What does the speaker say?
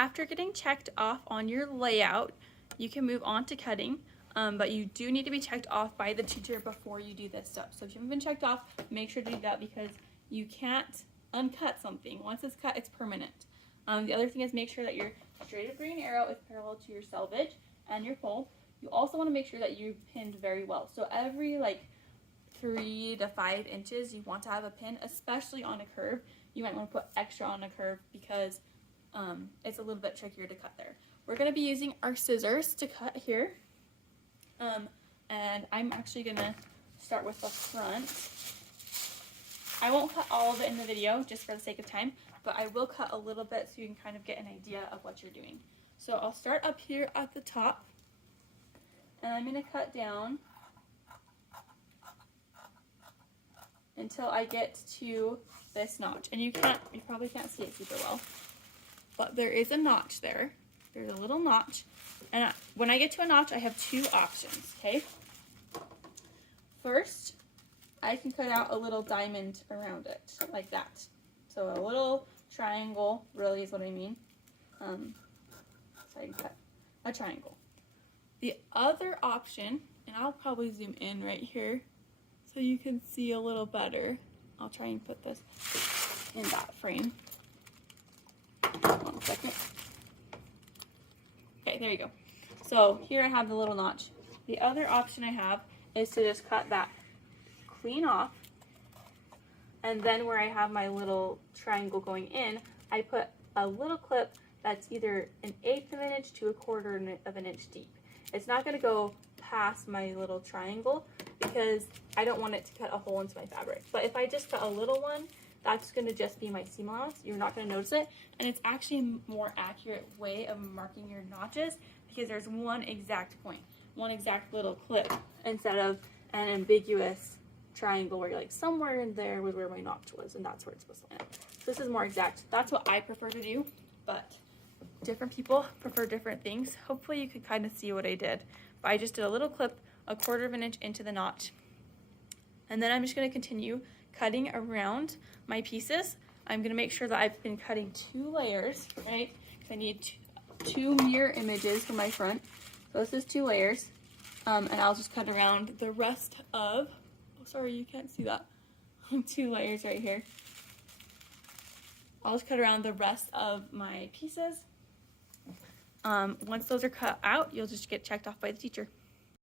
after getting checked off on your layout, you can move on to cutting, but you do need to be checked off by the teacher before you do this stuff. So if you haven't been checked off, make sure to do that because you can't uncut something. Once it's cut, it's permanent. The other thing is make sure that your straight green arrow is parallel to your selvage and your fold. You also want to make sure that you pinned very well. So every like 3 to 5 inches you want to have a pin, especially on a curve. You might want to put extra on a curve because it's a little bit trickier to cut there. We're going to be using our scissors to cut here, and I'm actually going to start with the front. I won't cut all of it in the video just for the sake of time, but I will cut a little bit so you can kind of get an idea of what you're doing. So I'll start up here at the top, and I'm going to cut down until I get to this notch. And you probably can't see it super well, but there is a notch there. There's a little notch, and when I get to a notch, I have 2 options, okay? First, I can cut out a little diamond around it, like that. So a little triangle, really is what I mean. So I can cut a triangle. The other option, and I'll probably zoom in right here so you can see a little better. I'll try and put this in that frame. 1 second. Okay, there you go. So here I have the little notch. The other option I have is to just cut that clean off, and then where I have my little triangle going in, I put a little clip that's either 1/8 of an inch to 1/4 of an inch deep. It's not going to go past my little triangle because I don't want it to cut a hole into my fabric. But if I just cut a little one, that's going to just be my seam allowance. You're not going to notice it, and it's actually a more accurate way of marking your notches because there's one exact point, one exact little clip, instead of an ambiguous triangle where you're like, somewhere in there was where my notch was, and that's where it's supposed to land. So this is more exact. That's what I prefer to do, but different people prefer different things. Hopefully you could kind of see what I did. But I just did a little clip 1/4 of an inch into the notch. And then I'm just going to continue cutting around my pieces. I'm going to make sure that I've been cutting 2 layers, right? Because I need 2 mirror images for my front. So this is 2 layers. And I'll just cut around the rest of, oh sorry, you can't see that. 2 layers right here. I'll just cut around the rest of my pieces. Once those are cut out, you'll just get checked off by the teacher.